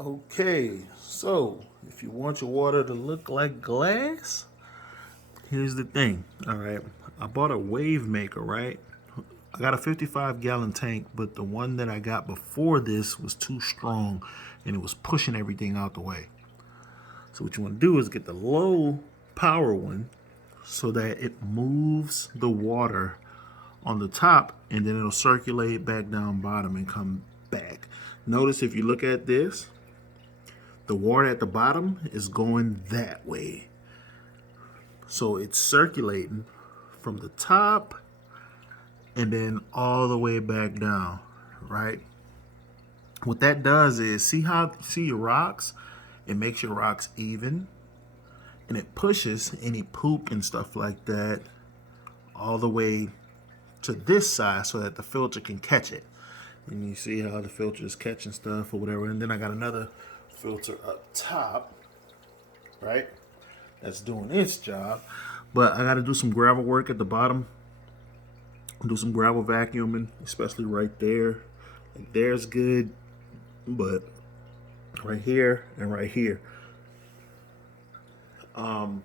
Okay, so if you want your water to look like glass, here's the thing. All right, I bought a wave maker, right? I got a 55-gallon tank, but the one that I got before this was too strong and it was pushing everything out the way. So, what you want to do is get the low power one so that it moves the water on the top and then it'll circulate back down bottom and come back. Notice if you look at this, the water at the bottom is going that way. So it's circulating from the top and then all the way back down, right? What that does is see your rocks? It makes your rocks even and it pushes any poop and stuff like that all the way to this side so that the filter can catch it. And you see how the filter is catching stuff or whatever. And then I got another filter up top, right? That's doing its job. But I got to do some gravel work at the bottom. Do some gravel vacuuming, especially right there. Like there's good, but right here and right here. But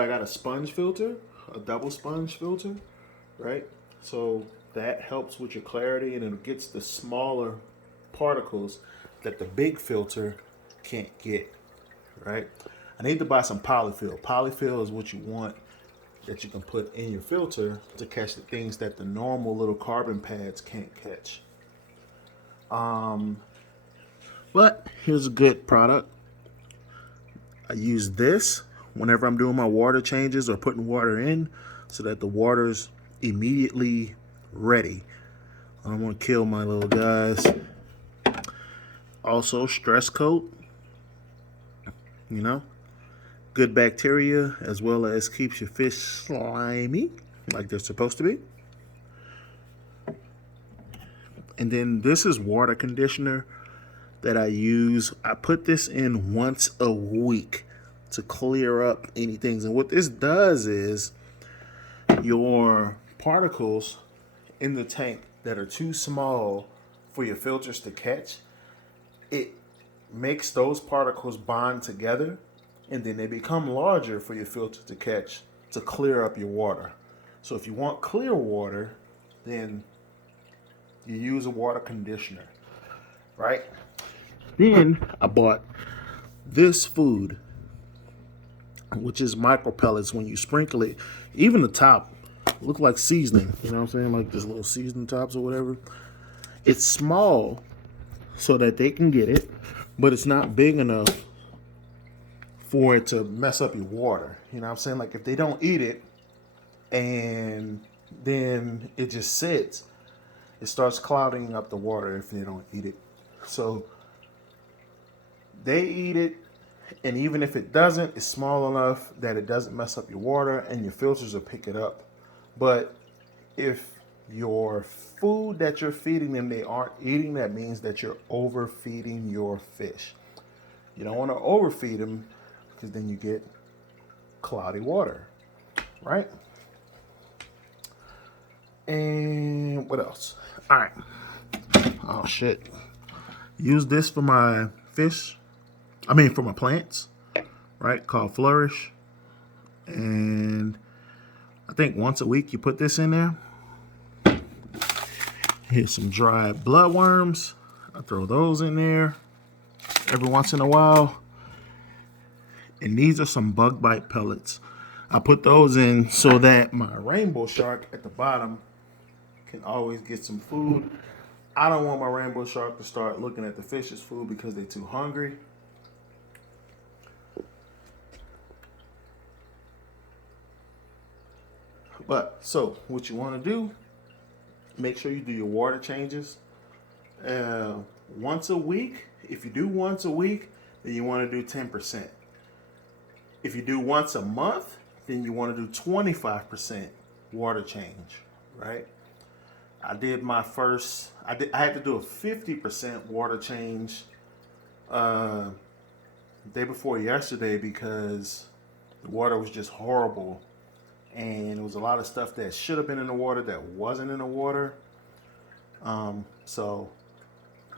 I got a sponge filter, a double sponge filter, right? So that helps with your clarity and it gets the smaller particles that the big filter can't get, right? I need to buy some polyfill. Polyfill is what you want that you can put in your filter to catch the things that the normal little carbon pads can't catch. But here's a good product. I use this whenever I'm doing my water changes or putting water in so that the water's immediately ready. I don't want to kill my little guys. Also, stress coat, you know, good bacteria as well as keeps your fish slimy like they're supposed to be. And then this is water conditioner that I use. I put this in once a week to clear up anything. And what this does is your particles in the tank that are too small for your filters to catch, it makes those particles bond together and then they become larger for your filter to catch to clear up your water. So if you want clear water, then you use a water conditioner, right? Then I bought this food, which is micro pellets. When you sprinkle it, even the top look like seasoning. You know what I'm saying? Like this little seasoning tops or whatever. It's small so that they can get it, but it's not big enough for it to mess up your water. You know what I'm saying? Like if they don't eat it and then it just sits, it starts clouding up the water if they don't eat it. So they eat it, and even if it doesn't, it's small enough that it doesn't mess up your water and your filters will pick it up. But if your food that you're feeding them they aren't eating, that means that you're overfeeding your fish. You don't want to overfeed them because then you get cloudy water, right? And what else? All right. Oh shit. Use this for my fish. For my plants, right? Called Flourish. And I think once a week you put this in there. Here's some dried bloodworms. I throw those in there every once in a while. And these are some bug bite pellets. I put those in so that my rainbow shark at the bottom can always get some food. I don't want my rainbow shark to start looking at the fish's food because they're too hungry. But so what you want to do, make sure you do your water changes once a week. If you do once a week, then you want to do 10%. If you do once a month, then you want to do 25% water change, right? I did my first, I had to do a 50% water change day before yesterday because the water was just horrible. And there was a lot of stuff that should have been in the water that wasn't in the water. So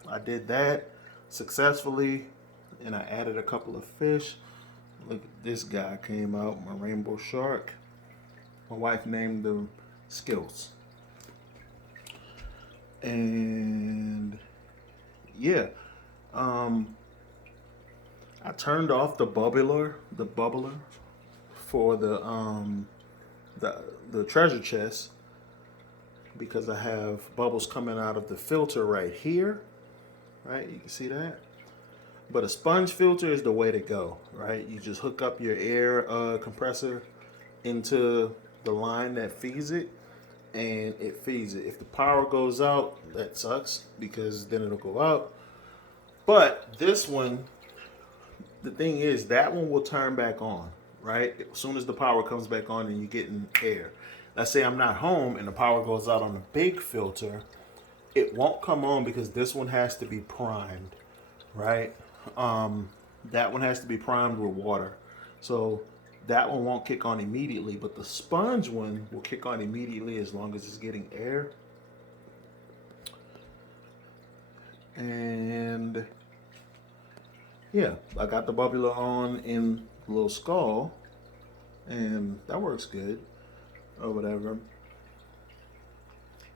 I did that successfully, and I added a couple of fish. Look at this guy came out, my rainbow shark. My wife named them Skills. And yeah, um, I turned off the bubbler for the the treasure chest because I have bubbles coming out of the filter right here. Right, you can see that. But a sponge filter is the way to go, right? You just hook up your air compressor into the line that feeds it, and it feeds it. If the power goes out, that sucks because then it'll go out. But this one, the thing is, that one will turn back on, right? As soon as the power comes back on and you're getting air. Let's say I'm not home and the power goes out on the big filter, it won't come on because this one has to be primed, right? That one has to be primed with water. So that one won't kick on immediately, but the sponge one will kick on immediately as long as it's getting air. And yeah, I got the bubbler on in the little skull, and that works good or whatever.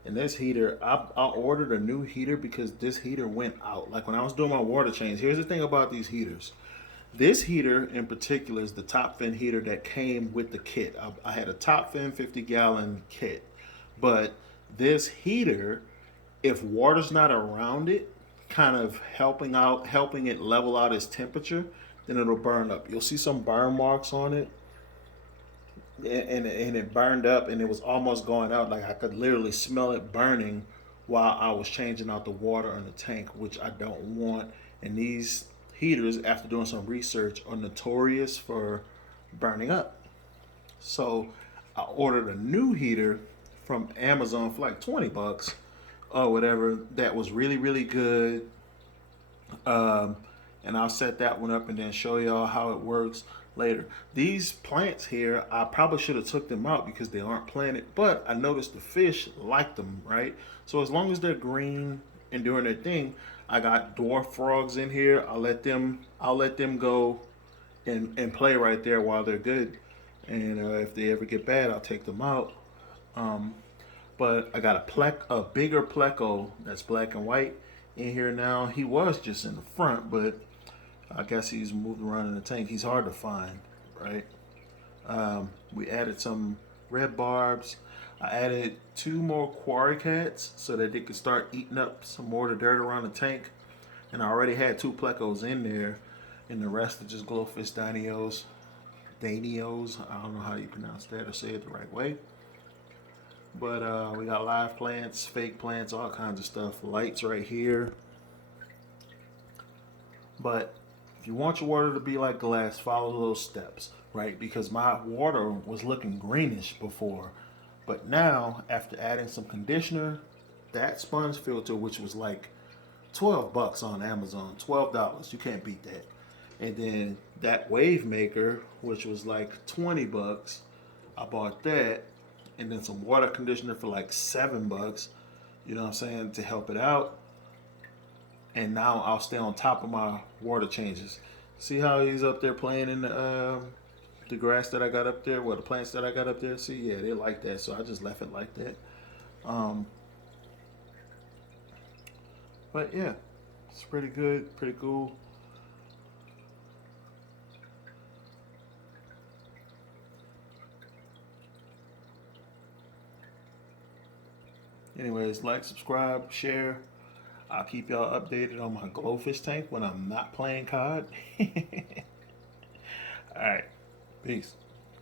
And this heater, I ordered a new heater because this heater went out. Like when I was doing my water change, here's the thing about these heaters. This heater in particular is the top fin heater that came with the kit. I had a top fin 50-gallon kit. But this heater, if water's not around it, kind of helping it level out its temperature, then it'll burn up. You'll see some burn marks on it, and it burned up, and it was almost going out. Like I could literally smell it burning while I was changing out the water in the tank, which I don't want. And these heaters, after doing some research, are notorious for burning up. So I ordered a new heater from Amazon for like 20 bucks or whatever that was really, really good. Um, and I'll set that one up and then show y'all how it works later. These plants here, I probably should have took them out because they aren't planted, but I noticed the fish like them, right? So as long as they're green and doing their thing, I got dwarf frogs in here. I'll let them go and play right there while they're good. And if they ever get bad, I'll take them out. Um, but I got a bigger pleco that's black and white in here now. He was just in the front, but I guess he's moved around in the tank. He's hard to find, right? We added some red barbs. I added 2 more quarry cats so that they could start eating up some more of the dirt around the tank. And I already had 2 plecos in there, and the rest are just glowfish danios. Danios, I don't know how you pronounce that or say it the right way. But we got live plants, fake plants, all kinds of stuff. Lights right here. But if you want your water to be like glass, follow those steps, right? Because my water was looking greenish before. But now, after adding some conditioner, that sponge filter, which was like 12 bucks on Amazon, $12, you can't beat that. And then that wave maker, which was like 20 bucks, I bought that. And then some water conditioner for like 7 bucks, you know what I'm saying, to help it out. And now I'll stay on top of my water changes. See how he's up there playing in the grass that I got up there, well, the plants that I got up there. See, yeah, they like that, so I just left it like that. Um, but yeah, it's pretty good, pretty cool. Anyways, like, subscribe, share. I'll keep y'all updated on my glowfish tank when I'm not playing COD. All right, peace.